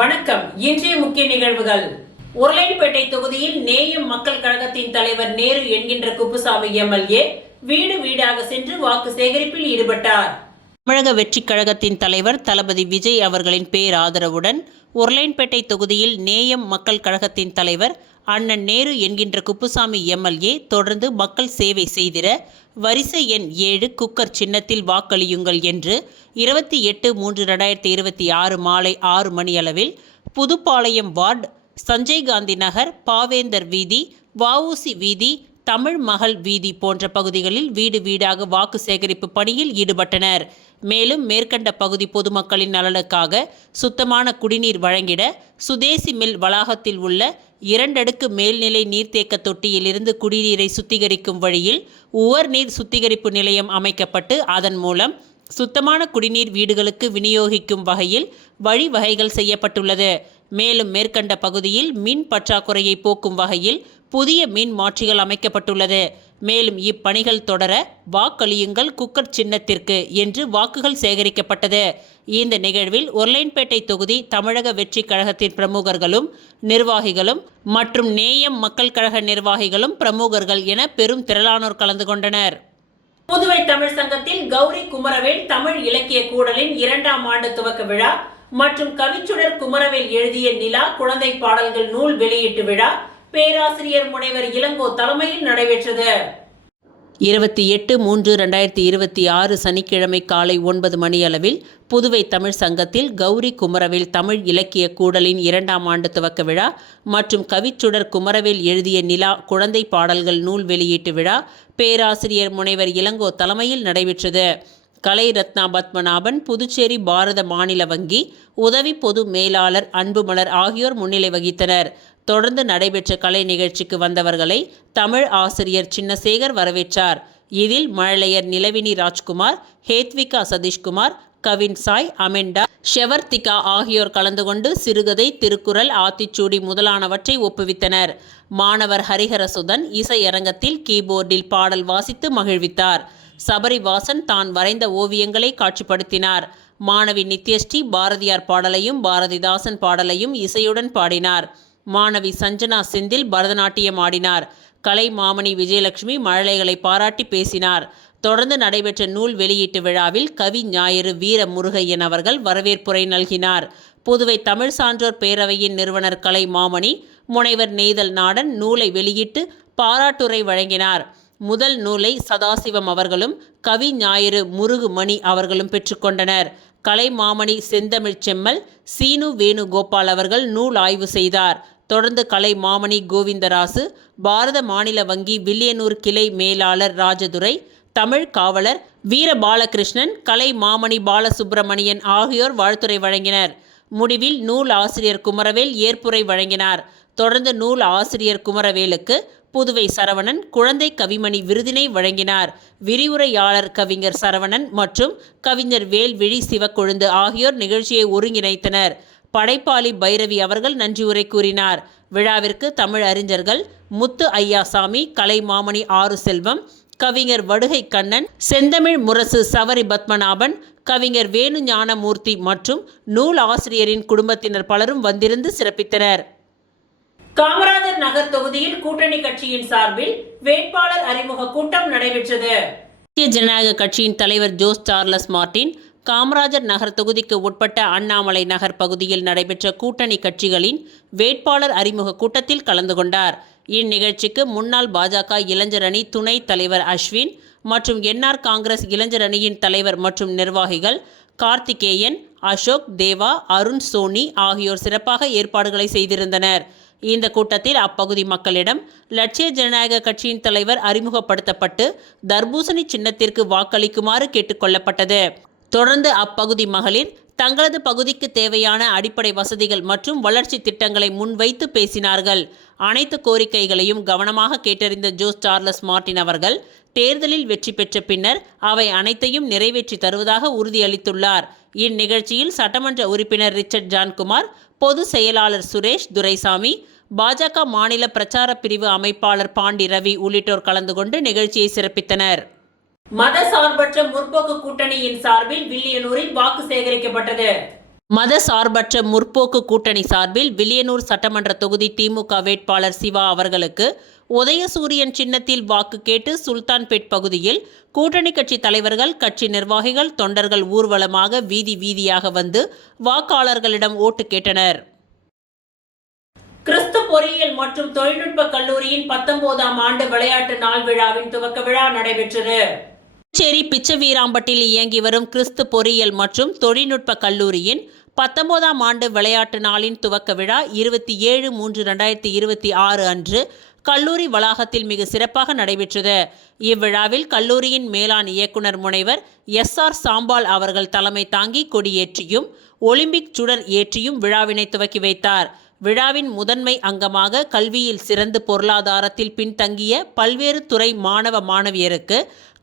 வணக்கம். இன்றைய முக்கிய நிகழ்வுகள். உருளையன்பேட்டை தொகுதியில் நேயம் மக்கள் கழகத்தின் தலைவர் நேரு என்கின்ற குப்புசாமி எம்எல்ஏ வீடு வீடாக சென்று வாக்கு சேகரிப்பில் ஈடுபட்டார். தமிழக வெற்றி கழகத்தின் தலைவர் தளபதி விஜய் அவர்களின் பேராதரவுடன் உருளையன்பேட்டை தொகுதியில் நேயம் மக்கள் கழகத்தின் தலைவர் அண்ணன் நேரு என்கின்ற குப்புசாமி எம்எல்ஏ தொடர்ந்து மக்கள் சேவை செய்திட வரிசை எண் 7 குக்கர் சின்னத்தில் வாக்களியுங்கள் என்று 28/3/2026 மாலை 6 மணியளவில் புதுப்பாளையம் வார்டு, சஞ்சய் காந்தி நகர், பாவேந்தர் வீதி, வஉசி வீதி, தமிழ் மகள் வீதி போன்ற பகுதிகளில் வீடு வீடாக வாக்கு சேகரிப்பு பணியில் ஈடுபட்டனர். மேலும் மேற்கண்ட பகுதி பொதுமக்களின் நலனுக்காக சுத்தமான குடிநீர் வழங்கிட சுதேசி மில் வளாகத்தில் உள்ள 2 அடுக்கு மேல்நிலை நீர்த்தேக்க தொட்டியிலிருந்து குடிநீரை சுத்திகரிக்கும் வழியில் உவர்நீர் சுத்திகரிப்பு நிலையம் அமைக்கப்பட்டு அதன் மூலம் சுத்தமான குடிநீர் வீடுகளுக்கு விநியோகிக்கும் வகையில் வழிவகைகள் செய்யப்பட்டுள்ளது. மேலும் மேற்கண்ட பகுதியில் மின் பற்றாக்குறையை போக்கும் வகையில் புதிய மின் மாற்றிகள் அமைக்கப்பட்டுள்ளது. மேலும் இப்பணிகள் தொடர வாக்களியுங்கள் குக்கர் சின்னத்திற்கு என்று வாக்குகள் சேகரிக்கப்பட்டது. இந்த நிகழ்வில் உருளையன்பேட்டை தொகுதி தமிழக வெற்றி கழகத்தின் பிரமுகர்களும் நிர்வாகிகளும் மற்றும் நேயம் மக்கள் கழக நிர்வாகிகளும் பிரமுகர்கள் என பெரும் திரளானோர் கலந்து கொண்டனர். புதுவை தமிழ் சங்கத்தில் கௌரி குமரவேல் தமிழ் இலக்கிய கூடலின் 2ஆம் ஆண்டு துவக்க விழா மற்றும் கவிச்சுடர் குமரவேல் எழுதிய நிலா குழந்தை பாடல்கள் நூல் வெளியீட்டு விழா பேராசிரியர் முனைவர் இளங்கோ தலைமையில் நடைபெற்றது. 28/3/2026 சனிக்கிழமை காலை 9 மணியளவில் புதுவை தமிழ் சங்கத்தில் கௌரி குமரவேல் தமிழ் இலக்கிய கூடலின் 2ஆம் ஆண்டு துவக்க விழா மற்றும் கவிச்சுடர் குமரவேல் எழுதிய நிலா குழந்தை பாடல்கள் நூல் வெளியீட்டு விழா பேராசிரியர் முனைவர் இளங்கோ தலைமையில் நடைபெற்றது. கலை ரத்னா பத்மநாபன், புதுச்சேரி பாரத மாநில வங்கி உதவி பொது மேலாளர் அன்புமலர் ஆகியோர் முன்னிலை வகித்தனர். தொடர்ந்து நடைபெற்ற கலை நிகழ்ச்சிக்கு வந்தவர்களை தமிழ் ஆசிரியர் சின்னசேகர் வரவேற்றார். இதில் மழலையர் நிலவினி ராஜ்குமார், ஹேத்விகா சதீஷ்குமார், கவின் சாய், அமெண்டா, ஷெவர்த்திகா ஆகியோர் கலந்து கொண்டு சிறுகதை, திருக்குறள், ஆத்திச்சூடி முதலானவற்றை ஒப்புவித்தனர். மாணவர் ஹரிஹரசுதன் இசையரங்கத்தில் கீபோர்டில் பாடல் வாசித்து மகிழ்வித்தார். சபரிவாசன் தான் வரைந்த ஓவியங்களை காட்சிப்படுத்தினார். மாணவி நித்யஸ்ரீ பாரதியார் பாடலையும் பாரதிதாசன் பாடலையும் இசையுடன் பாடினார். மாணவி சஞ்சனா செந்தில் பரதநாட்டியம் ஆடினார். கலை மாமணி விஜயலட்சுமி மழலைகளை பாராட்டி பேசினார். தொடர்ந்து நடைபெற்ற நூல் வெளியீட்டு விழாவில் கவி ஞாயிறு வீர முருகையன் அவர்கள் வரவேற்புரை நல்கினார். புதுவை தமிழ் சான்றோர் பேரவையின் நிறுவனர் கலை மாமணி, முனைவர் நெய்தல் நாடன் நூலை வெளியிட்டு பாராட்டுரை வழங்கினார். முதல் நூலை சதாசிவம் அவர்களும் கவி ஞாயிறு முருகுமணி அவர்களும் பெற்றுக்கொண்டனர். கலை மாமணி செந்தமிழ் செம்மல், சீனு வேணுகோபால் அவர்கள் நூல் ஆய்வு செய்தார். தொடர்ந்து கலை மாமணி கோவிந்தராசு, பாரத மாநில வங்கி வில்லியனூர் கிளை மேலாளர் ராஜதுரை, தமிழ் காவலர் வீரபாலகிருஷ்ணன், கலை மாமணி பாலசுப்பிரமணியன் ஆகியோர் வாழ்த்துரை வழங்கினர். முடிவில் நூல் ஆசிரியர் குமரவேல் ஏற்புரை வழங்கினார். தொடர்ந்து நூல் ஆசிரியர் குமரவேலுக்கு புதுவை சரவணன் குழந்தை கவிமணி விருதினை வழங்கினார். விரிவுரையாளர் கவிஞர் சரவணன் மற்றும் கவிஞர் வேல்விழி சிவக்கொழுந்து ஆகியோர் நிகழ்ச்சியை ஒருங்கிணைத்தனர். படைப்பாளி பைரவி அவர்கள் நன்றியுரை கூறினார். விழாவிற்கு தமிழ் அறிஞர்கள் முத்து ஐயாசாமி, கலை மாமணி ஆறு செல்வம், கவிஞர் வடுகை கண்ணன், செந்தமிழ் முரசு சவரி பத்மநாபன், கவிஞர் வேணு ஞானமூர்த்தி மற்றும் நூல் ஆசிரியரின் குடும்பத்தினர் பலரும் வந்திருந்து சிறப்பித்தனர். காமராஜர் நகர் தொகுதியில் கூட்டணி கட்சியின் சார்பில் வேட்பாளர் அறிமுக கூட்டம் நடைபெற்றது. தேசிய ஜனநாயக கட்சியின் தலைவர் Jose Charles Martin Kamarajar Nagar தொகுதிக்கு உட்பட்ட அண்ணாமலை நகர் பகுதியில் நடைபெற்ற கூட்டணி கட்சிகளின் வேட்பாளர் அறிமுக கூட்டத்தில் கலந்து கொண்டார். இந்நிகழ்ச்சிக்கு முன்னாள் பாஜக இளைஞர் அணி துணைத் தலைவர் அஸ்வின் மற்றும் என்ஆர் காங்கிரஸ் இளைஞர் அணியின் தலைவர் மற்றும் நிர்வாகிகள் கார்த்திகேயன், அசோக், தேவா, அருண் சோனி ஆகியோர் சிறப்பாக ஏற்பாடுகளை செய்திருந்தனர். இந்த கூட்டத்தில் அப்பகுதி மக்களிடம் லட்சிய ஜனநாயக கட்சியின் தலைவர் அறிமுகப்படுத்தப்பட்டு தர்பூசணி சின்னத்திற்கு வாக்களிக்குமாறு கேட்டுக்கொள்ளப்பட்டது. தொடர்ந்து அப்பகுதி மகளிர் தங்களது பகுதிக்கு தேவையான அடிப்படை வசதிகள் மற்றும் வளர்ச்சி திட்டங்களை முன்வைத்து பேசினார்கள். அனைத்து கோரிக்கைகளையும் கவனமாக கேட்டறிந்த ஜோஸ் சார்லஸ் மார்டின் அவர்கள் தேர்தலில் வெற்றி பெற்ற பின்னர் அவை அனைத்தையும் நிறைவேற்றி தருவதாக உறுதியளித்துள்ளார். இந்நிகழ்ச்சியில் சட்டமன்ற உறுப்பினர் ரிச்சர்ட் ஜான்குமார், பொது செயலாளர் சுரேஷ் துரைசாமி, பாஜக மாநில பிரச்சார பிரிவு அமைப்பாளர் பாண்டி ரவி உள்ளிட்டோர் கலந்து கொண்டு நிகழ்ச்சியை சிறப்பித்தனர். மத சார்பற்ற முற்போக்கு கூட்டணியின் சார்பில் வில்லியனூரில் வாக்கு சேகரிக்கப்பட்டது. மத சார்பற்ற முற்போக்கு கூட்டணி சார்பில் வில்லியனூர் சட்டமன்ற தொகுதி திமுக வேட்பாளர் சிவா அவர்களுக்கு உதயசூரியன் சின்னத்தில் வாக்கு கேட்டு சுல்தான்பேட் பகுதியில் கூட்டணி கட்சி தலைவர்கள், கட்சி நிர்வாகிகள், தொண்டர்கள் ஊர்வலமாக வீதி வீதியாக வந்து வாக்காளர்களிடம் ஓட்டு கேட்டனர். கிறிஸ்து பொறியியல் மற்றும் தொழில்நுட்ப கல்லூரியின் 19ஆம் ஆண்டு விளையாட்டு நாள் விழாவின் துவக்க விழா நடைபெற்றது. புதுச்சேரி பிச்சவீராம்பட்டில் இயங்கி வரும் கிறிஸ்து பொறியியல் மற்றும் தொழில்நுட்ப கல்லூரியின் 19ஆம் ஆண்டு விளையாட்டு நாளின் துவக்க விழா 27/3/2026 அன்று கல்லூரி வளாகத்தில் மிக சிறப்பாக நடைபெற்றது. இவ்விழாவில் கல்லூரியின் மேலாண் இயக்குனர் முனைவர் SR சாம்பால் அவர்கள் தலைமை தாங்கி கொடியேற்றியும் ஒலிம்பிக் சுடர் ஏற்றியும் விழாவினை துவக்கி வைத்தார். விழாவின் முதன்மை அங்கமாக கல்வியில் சிறந்து பொருளாதாரத்தில் பின்தங்கிய பல்வேறு துறை மாணவ மாணவியருக்கு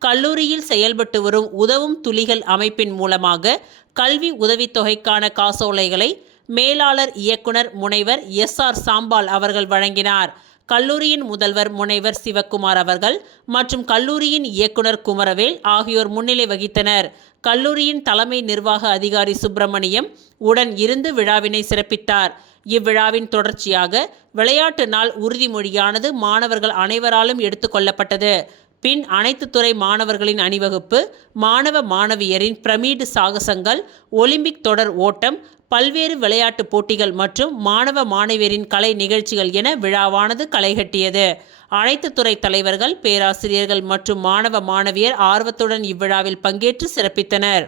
கல்லூரியில் செயல்பட்டு வரும் உதவும் துளிகள் அமைப்பின் மூலமாக கல்வி உதவித்தொகைக்கான காசோலைகளை மேலாளர் இயக்குனர் முனைவர் SR சாம்பால் அவர்கள் வழங்கினார். கல்லூரியின் முதல்வர் முனைவர் சிவக்குமார் அவர்கள் மற்றும் கல்லூரியின் இயக்குனர் குமரவேல் ஆகியோர் முன்னிலை வகித்தனர். கல்லூரியின் தலைமை நிர்வாக அதிகாரி சுப்பிரமணியம் உடன் இருந்து விழாவினை சிறப்பித்தார். இவ்விழாவின் தொடர்ச்சியாக விளையாட்டு நாள் உறுதிமொழியானது மாணவர்கள் அனைவராலும் எடுத்துக்கொள்ளப்பட்டது. பின் அனைத்து துறை மாணவர்களின் அணிவகுப்பு, மாணவ மாணவியரின் பிரமிடு சாகசங்கள், ஒலிம்பிக் தொடர் ஓட்டம், பல்வேறு விளையாட்டு போட்டிகள் மற்றும் மாணவ மாணவியரின் கலை நிகழ்ச்சிகள் என விழாவானது களைகட்டியது. அனைத்து துறை தலைவர்கள், பேராசிரியர்கள் மற்றும் மாணவ மாணவியர் ஆர்வத்துடன் இவ்விழாவில் பங்கேற்று சிறப்பித்தனர்.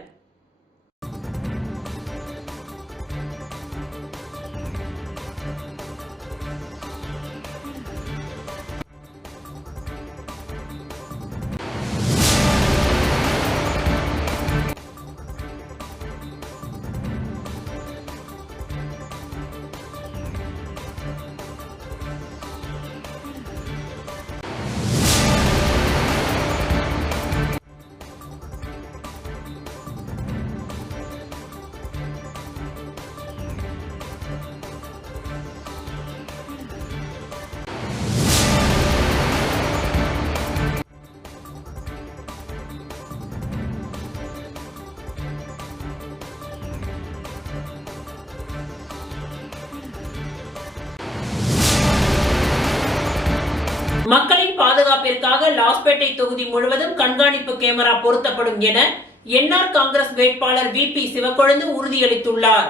மக்களின் பாதுகாப்பிற்காக லாஸ்பேட்டை தொகுதி முழுவதும் கண்காணிப்பு கேமரா பொருத்தப்படும் என என்ஆர் காங்கிரஸ் வேட்பாளர் VP சிவக்கொழுந்து உறுதியளித்துள்ளார்.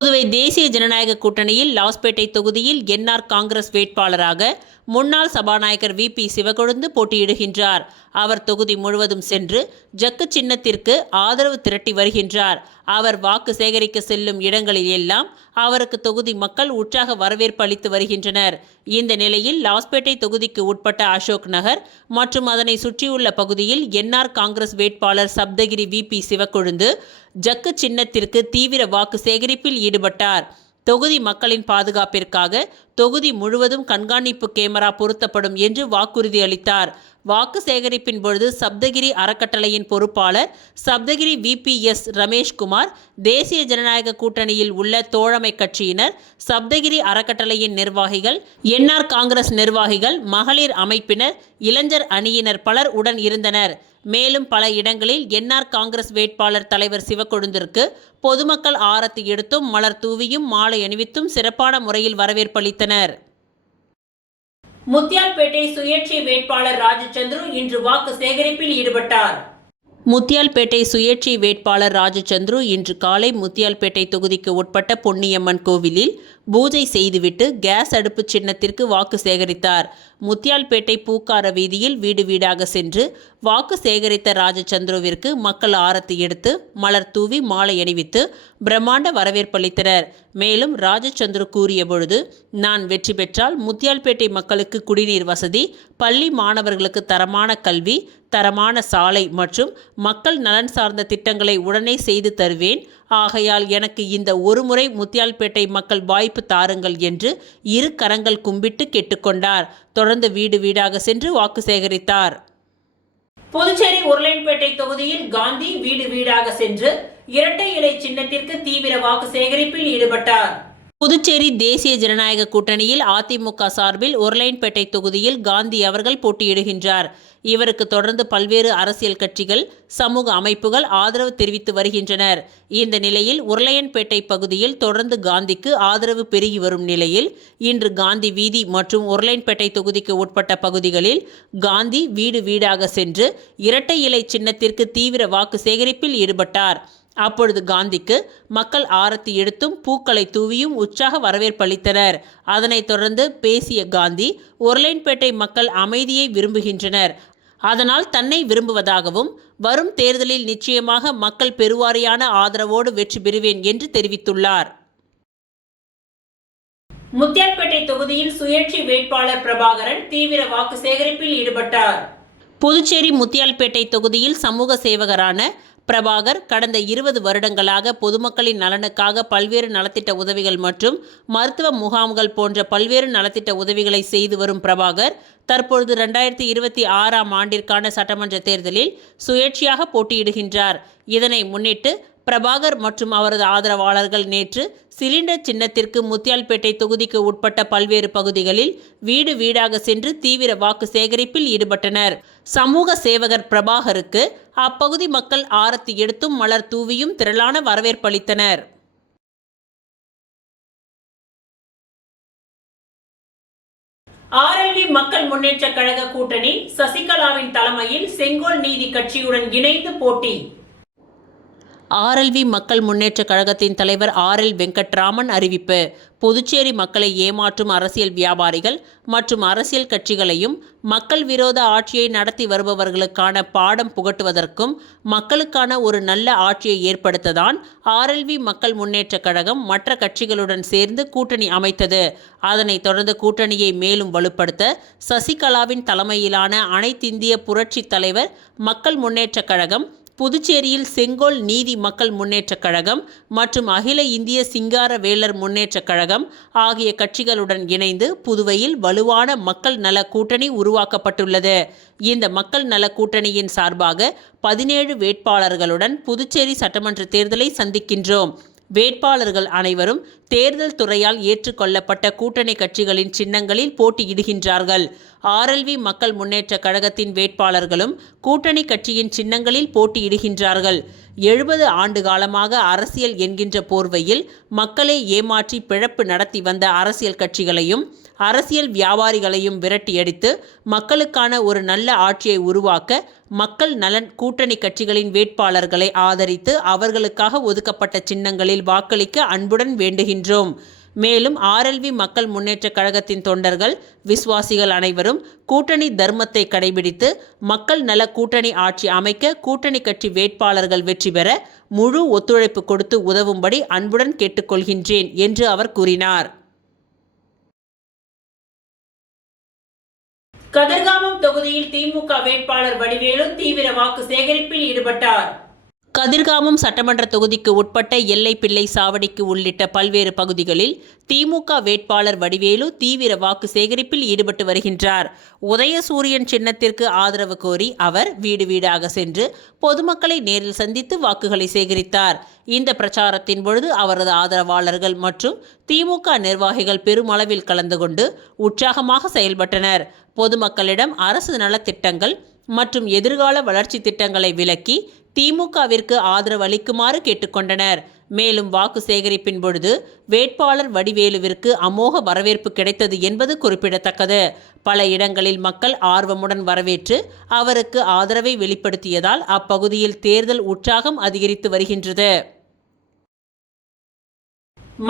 புதுவை தேசிய ஜனநாயக கூட்டணியில் லாஸ்பேட்டை தொகுதியில் என்ஆர் காங்கிரஸ் வேட்பாளராக முன்னாள் சபாநாயகர் VP சிவக்கொழுந்து போட்டியிடுகின்றார். அவர் தொகுதி முழுவதும் சென்று ஜக்கு சின்னத்திற்கு ஆதரவு திரட்டி வருகின்றார். அவர் வாக்கு சேகரிக்க செல்லும் இடங்களில் எல்லாம் அவருக்கு தொகுதி மக்கள் உற்சாக வரவேற்பு அளித்து வருகின்றனர். இந்த நிலையில் லாஸ்பேட்டை தொகுதிக்கு உட்பட்ட அசோக் நகர் மற்றும் அதனை சுற்றியுள்ள பகுதியில் என்ஆர் காங்கிரஸ் வேட்பாளர் சப்தகிரி VP சிவக்கொழுந்து ஜக்கு சின்னத்திற்கு தீவிர வாக்கு சேகரிப்பில் ஈடுபட்டார். தொகுதி மக்களின் பாதுகாப்பிற்காக தொகுதி முழுவதும் கண்காணிப்பு கேமரா பொருத்தப்படும் என்று வாக்குறுதி அளித்தார். வாக்கு சேகரிப்பின் பொழுது சப்தகிரி அறக்கட்டளையின் பொறுப்பாளர் சப்தகிரி VPS ரமேஷ்குமார், தேசிய ஜனநாயக கூட்டணியில் உள்ள தோழமை கட்சியினர், சப்தகிரி அறக்கட்டளையின் நிர்வாகிகள், என்ஆர் காங்கிரஸ் நிர்வாகிகள், மகளிர் அமைப்பினர், இளைஞர் அணியினர் பலர் உடன் இருந்தனர். மேலும் பல இடங்களில் என்ஆர் காங்கிரஸ் வேட்பாளர் தலைவர் சிவக்கொழுந்திற்கு பொதுமக்கள் ஆரத்தி எடுத்தும் மலர் தூவியும் மாலை அணிவித்தும் சிறப்பான முறையில் வரவேற்பளித்தனர். முத்தியால்பேட்டை சுயேட்சை வேட்பாளர் ராஜச்சந்திரு இன்று வாக்கு சேகரிப்பில் ஈடுபட்டார். முத்தியால்பேட்டை சுயேட்சை வேட்பாளர் ராஜச்சந்திரு இன்று காலை முத்தியால்பேட்டை தொகுதிக்கு உட்பட்ட பொன்னியம்மன் கோவிலில் பூஜை செய்துவிட்டு கேஸ் அடுப்பு சின்னத்திற்கு வாக்கு சேகரித்தார். முத்தியால்பேட்டை பூக்கார வீதியில் வீடு வீடாக சென்று வாக்கு சேகரித்த ராஜச்சந்திருவிற்கு மக்கள் ஆரத்தி எடுத்து மலர் தூவி மாலை அணிவித்து பிரம்மாண்ட வரவேற்பளித்தனர். மேலும் ராஜச்சந்திரு கூறிய பொழுது, நான் வெற்றி பெற்றால் முத்தியால்பேட்டை மக்களுக்கு குடிநீர் வசதி, பள்ளி மாணவர்களுக்கு தரமான கல்வி, தரமான சாலை மற்றும் மக்கள் நலன் சார்ந்த திட்டங்களை உடனே செய்து தருவேன். ஆகையால் எனக்கு இந்த ஒரு முறை முத்தியால்பேட்டை மக்கள் வாய்ப்பு தாருங்கள் என்று இரு கரங்கள் கும்பிட்டு கேட்டுக்கொண்டார். தொடர்ந்து வீடு வீடாக சென்று வாக்கு சேகரித்தார். புதுச்சேரி உருளையன்பேட்டை தொகுதியில் காந்தி வீடு வீடாக சென்று இரட்டை இலை சின்னத்திற்கு தீவிர வாக்கு சேகரிப்பில் ஈடுபட்டார். புதுச்சேரி தேசிய ஜனநாயக கூட்டணியில் அதிமுக சார்பில் உருளையன்பேட்டை தொகுதியில் காந்தி அவர்கள் போட்டியிடுகின்றார். இவருக்கு தொடர்ந்து பல்வேறு அரசியல் கட்சிகள், சமூக அமைப்புகள் ஆதரவு தெரிவித்து வருகின்றனர். இந்த நிலையில் உருளையன்பேட்டை பகுதியில் தொடர்ந்து காந்திக்கு ஆதரவு பெருகி வரும் நிலையில் இன்று காந்தி வீதி மற்றும் உருளையன்பேட்டை தொகுதிக்கு உட்பட்ட பகுதிகளில் காந்தி வீடு வீடாக சென்று இரட்டை இலை சின்னத்திற்கு தீவிர வாக்கு சேகரிப்பில் ஈடுபட்டார். அப்பொழுது காந்திக்கு மக்கள் ஆரத்தி எடுத்தும் பூக்களை தூவியும் உற்சாக வரவேற்பளித்தனர். அதனைத் தொடர்ந்து பேசிய காந்தி, உருளையன்பேட்டை மக்கள் அமைதியை விரும்புகின்றனர், அதனால் தன்னை விரும்புவதாகவும் வரும் தேர்தலில் நிச்சயமாக மக்கள் பெருவாரியான ஆதரவோடு வெற்றி பெறுவேன் என்று தெரிவித்துள்ளார். முத்தியால்பேட்டை தொகுதியில் சுயேட்சை வேட்பாளர் பிரபாகரன் தீவிர வாக்கு சேகரிப்பில் ஈடுபட்டார். புதுச்சேரி முத்தியால்பேட்டை தொகுதியில் சமூக சேவகரான பிரபாகர் கடந்த 20 வருடங்களாக பொதுமக்களின் நலனுக்காக பல்வேறு நலத்திட்ட உதவிகள் மற்றும் மருத்துவ முகாம்கள் போன்ற பல்வேறு நலத்திட்ட உதவிகளை செய்து வரும் பிரபாகர் தற்பொழுது 2026ஆம் ஆண்டிற்கான சட்டமன்ற தேர்தலில் சுயேட்சையாக போட்டியிடுகின்றார். இதனை முன்னிட்டு பிரபாகர் மற்றும் அவரது ஆதரவாளர்கள் நேற்று சிலிண்டர் சின்னத்திற்கு முத்தியால்பேட்டை தொகுதிக்கு உட்பட்ட பல்வேறு பகுதிகளில் வீடு வீடாக சென்று தீவிர வாக்கு சேகரிப்பில் ஈடுபட்டனர். சமூக சேவகர் பிரபாகருக்கு அப்பகுதி மக்கள் ஆரத்தி எடுத்தும் மலர் தூவியும் திரளான வரவேற்பளித்தனர். ஆர்எல்வி மக்கள் முன்னேற்ற கழக கூட்டணி சசிகலாவின் தலைமையில் செங்கோல் நீதி கட்சியுடன் இணைந்து போட்டி. ஆர்எல்வி மக்கள் முன்னேற்ற கழகத்தின் தலைவர் RL வெங்கட்ராமன் அறிவிப்பு. புதுச்சேரி மக்களை ஏமாற்றும் அரசியல் வியாபாரிகள் மற்றும் அரசியல் கட்சிகளையும் மக்கள் விரோத ஆட்சியை நடத்தி வருபவர்களுக்கான பாடம் புகட்டுவதற்கும் மக்களுக்கான ஒரு நல்ல ஆட்சியை ஏற்படுத்ததான் RLV மக்கள் முன்னேற்ற கழகம் மற்ற கட்சிகளுடன் சேர்ந்து கூட்டணி அமைத்தது. அதனைத் தொடர்ந்து கூட்டணியை மேலும் வலுப்படுத்த சசிகலாவின் தலைமையிலான அனைத்திந்திய புரட்சி தலைவர் மக்கள் முன்னேற்ற கழகம், புதுச்சேரியில் செங்கோல் நீதி மக்கள் முன்னேற்ற கழகம் மற்றும் அகில இந்திய சிங்கார வேலர் முன்னேற்ற கழகம் ஆகிய கட்சிகளுடன் இணைந்து புதுவையில் வலுவான மக்கள் நல கூட்டணி உருவாக்கப்பட்டுள்ளது. இந்த மக்கள் நல கூட்டணியின் சார்பாக 17 வேட்பாளர்களுடன் புதுச்சேரி சட்டமன்ற தேர்தலை சந்திக்கின்றோம். வேட்பாளர்கள் அனைவரும் தேர்தல் துறையால் ஏற்றுக்கொள்ளப்பட்ட கூட்டணி கட்சிகளின் சின்னங்களில் போட்டியிடுகின்றார்கள். RLV மக்கள் முன்னேற்ற கழகத்தின் வேட்பாளர்களும் கூட்டணி கட்சியின் சின்னங்களில் போட்டியிடுகின்றார்கள். 70 ஆண்டு காலமாக அரசியல் என்கின்ற போர்வையில் மக்களை ஏமாற்றி பிழப்பு நடத்தி வந்த அரசியல் கட்சிகளையும் அரசியல் வியாபாரிகளையும் விரட்டியடித்து மக்களுக்கான ஒரு நல்ல ஆட்சியை உருவாக்க மக்கள் நலன் கூட்டணி கட்சிகளின் வேட்பாளர்களை ஆதரித்து அவர்களுக்காக ஒதுக்கப்பட்ட சின்னங்களில் வாக்களிக்க அன்புடன் வேண்டுகின்றோம். மேலும் RLV மக்கள் முன்னேற்ற கழகத்தின் தொண்டர்கள், விசுவாசிகள் அனைவரும் கூட்டணி தர்மத்தை கடைபிடித்து மக்கள் நல கூட்டணி ஆட்சி அமைக்க கூட்டணி கட்சி வேட்பாளர்கள் வெற்றி பெற முழு ஒத்துழைப்பு கொடுத்து உதவும்படி அன்புடன் கேட்டுக்கொள்கின்றேன் என்று அவர் கூறினார். கதிர்காமம் தொகுதியில் திமுக வேட்பாளர் வடிவேலு தீவிர வாக்கு சேகரிப்பில் ஈடுபட்டார். கதிர்காமம் சட்டமன்ற தொகுதிக்கு உட்பட்ட எல்லைப்பிள்ளை சாவடிக்கு உள்ளிட்ட பல்வேறு பகுதிகளில் திமுக வேட்பாளர் வடிவேலு தீவிர வாக்கு சேகரிப்பில் ஈடுபட்டு வருகின்றார். உதயசூரியன் சின்னத்திற்கு ஆதரவு கோரி அவர் வீடு வீடாக சென்று பொதுமக்களை நேரில் சந்தித்து வாக்குகளை சேகரித்தார். இந்த பிரச்சாரத்தின் பொழுது அவரது ஆதரவாளர்கள் மற்றும் திமுக நிர்வாகிகள் பெருமளவில் கலந்து கொண்டு உற்சாகமாக செயல்பட்டனர். பொதுமக்களிடம் அரசு நலத்திட்டங்கள் மற்றும் எதிர்கால வளர்ச்சி திட்டங்களை விளக்கி திமுகவிற்கு ஆதரவு அளிக்குமாறு கேட்டுக்கொண்டனர். மேலும் வாக்கு சேகரிப்பின் பொழுது வேட்பாளர் வடிவேலுவிற்கு அமோக வரவேற்பு கிடைத்தது என்பது குறிப்பிடத்தக்கது. பல இடங்களில் மக்கள் ஆர்வமுடன் வரவேற்று அவருக்கு ஆதரவை வெளிப்படுத்தியதால் அப்பகுதியில் தேர்தல் உற்சாகம் அதிகரித்து வருகின்றது.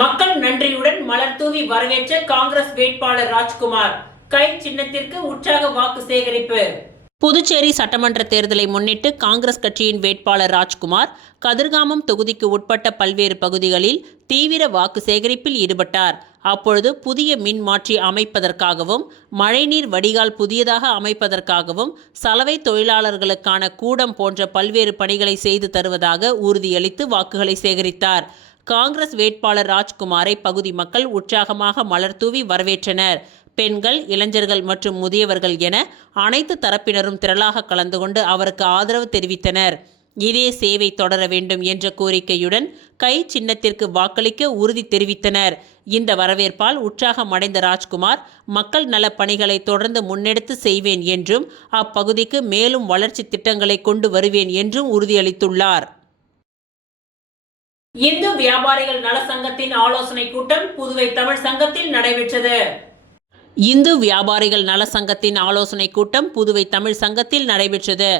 மக்கள் நன்றியுடன் மலர் தூவி வரவேற்ற காங்கிரஸ் வேட்பாளர் ராஜ்குமார் கை சின்னத்திற்கு உற்சாக வாக்கு சேகரிப்பு. புதுச்சேரி சட்டமன்ற தேர்தலை முன்னிட்டு காங்கிரஸ் கட்சியின் வேட்பாளர் ராஜ்குமார் கதிர்காமம் தொகுதிக்கு உட்பட்ட பல்வேறு பகுதிகளில் தீவிர வாக்கு சேகரிப்பில் ஈடுபட்டார். அப்பொழுது புதிய மின் மாற்றி அமைப்பதற்காகவும் மழைநீர் வடிகால் புதியதாக அமைப்பதற்காகவும் சலவை தொழிலாளர்களுக்கான கூடம் போன்ற பல்வேறு பணிகளை செய்து தருவதாக உறுதியளித்து வாக்குகளை சேகரித்தார். காங்கிரஸ் வேட்பாளர் ராஜ்குமாரை பகுதி மக்கள் உற்சாகமாக மலர் தூவி வரவேற்றனர். பெண்கள், இளைஞர்கள் மற்றும் முதியவர்கள் என அனைத்து தரப்பினரும் திரளாக கலந்து கொண்டு அவருக்கு ஆதரவு தெரிவித்தனர். இதே சேவை தொடர வேண்டும் என்ற கோரிக்கையுடன் கை சின்னத்திற்கு வாக்களிக்க உறுதி தெரிவித்தனர். இந்த வரவேற்பால் உற்சாகமடைந்த ராஜ்குமார் மக்கள் நலப் பணிகளை தொடர்ந்து முன்னெடுத்து செய்வேன் என்றும் அப்பகுதிக்கு மேலும் வளர்ச்சி திட்டங்களை கொண்டு வருவேன் என்றும் உறுதியளித்துள்ளார். இந்து வியாபாரிகள் நல சங்கத்தின் ஆலோசனை கூட்டம் புதுவை தமிழ் சங்கத்தில் நடைபெற்றது. இந்து வியாபாரிகள் நல சங்கத்தின் ஆலோசனை கூட்டம் புதுவை தமிழ் சங்கத்தில் நடைபெற்றது.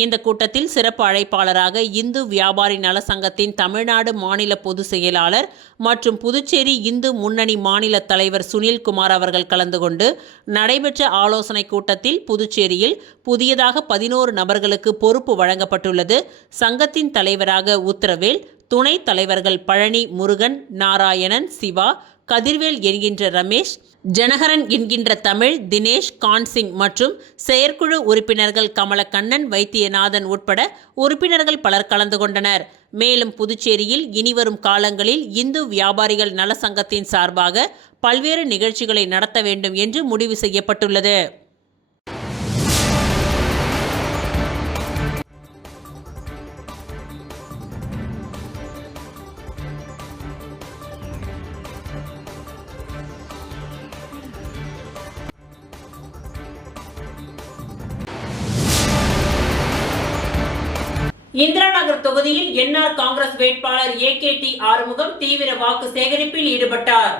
இந்த கூட்டத்தில் சிறப்பு அழைப்பாளராக இந்து வியாபாரி நல சங்கத்தின் தமிழ்நாடு மாநில பொதுச் செயலாளர் மற்றும் புதுச்சேரி இந்து முன்னணி மாநில தலைவர் சுனில்குமார் அவர்கள் கலந்து கொண்டு நடைபெற்ற ஆலோசனை கூட்டத்தில் புதுச்சேரியில் புதியதாக 11 நபர்களுக்கு பொறுப்பு வழங்கப்பட்டுள்ளது. சங்கத்தின் தலைவராக உத்தரவேல், துணைத் தலைவர்கள் பழனி, முருகன், நாராயணன், சிவா, கதிர்வேல் என்கின்ற ரமேஷ், ஜனகரன் என்கின்ற தமிழ், தினேஷ், கான்சிங் மற்றும் செயற்குழு உறுப்பினர்கள் கமலக்கண்ணன், வைத்தியநாதன் உட்பட உறுப்பினர்கள் பலர் கலந்து கொண்டனர். மேலும் புதுச்சேரியில் இனிவரும் காலங்களில் இந்து வியாபாரிகள் நல சங்கத்தின் சார்பாக பல்வேறு நிகழ்ச்சிகளை நடத்த வேண்டும் என்று முடிவு செய்யப்பட்டுள்ளது. இந்திரா நகர் தொகுதியில் என்ஆர் காங்கிரஸ் வேட்பாளர் AKT ஆறுமுகம் தீவிர வாக்கு சேகரிப்பில் ஈடுபட்டார்.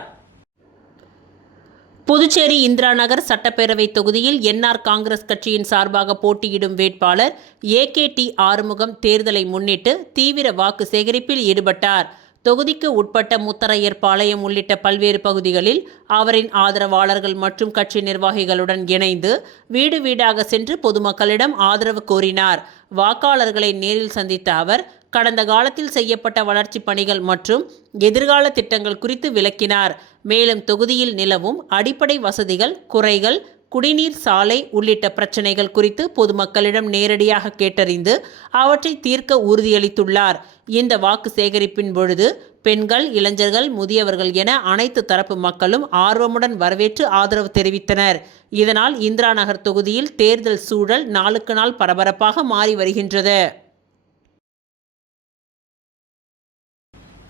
புதுச்சேரி இந்திரா நகர் சட்டப்பேரவை தொகுதியில் என்ஆர் காங்கிரஸ் கட்சியின் சார்பாக போட்டியிடும் வேட்பாளர் AKT ஆறுமுகம் தேர்தலை முன்னிட்டு தீவிர வாக்கு சேகரிப்பில் ஈடுபட்டார். தொகுதிக்கு உட்பட்ட முத்தரையர் பாளையம் உள்ளிட்ட பல்வேறு பகுதிகளில் அவரின் ஆதரவாளர்கள் மற்றும் கட்சி நிர்வாகிகளுடன் இணைந்து வீடு வீடாக சென்று பொதுமக்களிடம் ஆதரவு கோரினார். வாக்காளர்களை நேரில் சந்தித்த அவர் கடந்த காலத்தில் செய்யப்பட்ட வளர்ச்சி பணிகள் மற்றும் எதிர்கால திட்டங்கள் குறித்து விளக்கினார். மேலும் தொகுதியில் நிலவும் அடிப்படை வசதிகள், குறைகள், குடிநீர், சாலை உள்ளிட்ட பிரச்சனைகள் குறித்து பொதுமக்களிடம் நேரடியாக கேட்டறிந்து அவற்றை தீர்க்க உறுதியளித்துள்ளார். இந்த வாக்கு சேகரிப்பின் பொழுது பெண்கள், இளைஞர்கள், முதியவர்கள் என அனைத்து தரப்பு மக்களும் ஆர்வமுடன் வரவேற்று ஆதரவு தெரிவித்தனர். இதனால் இந்திரா நகர் தொகுதியில் தேர்தல் சூழல் நாளுக்கு நாள் பரபரப்பாக மாறி வருகின்றது.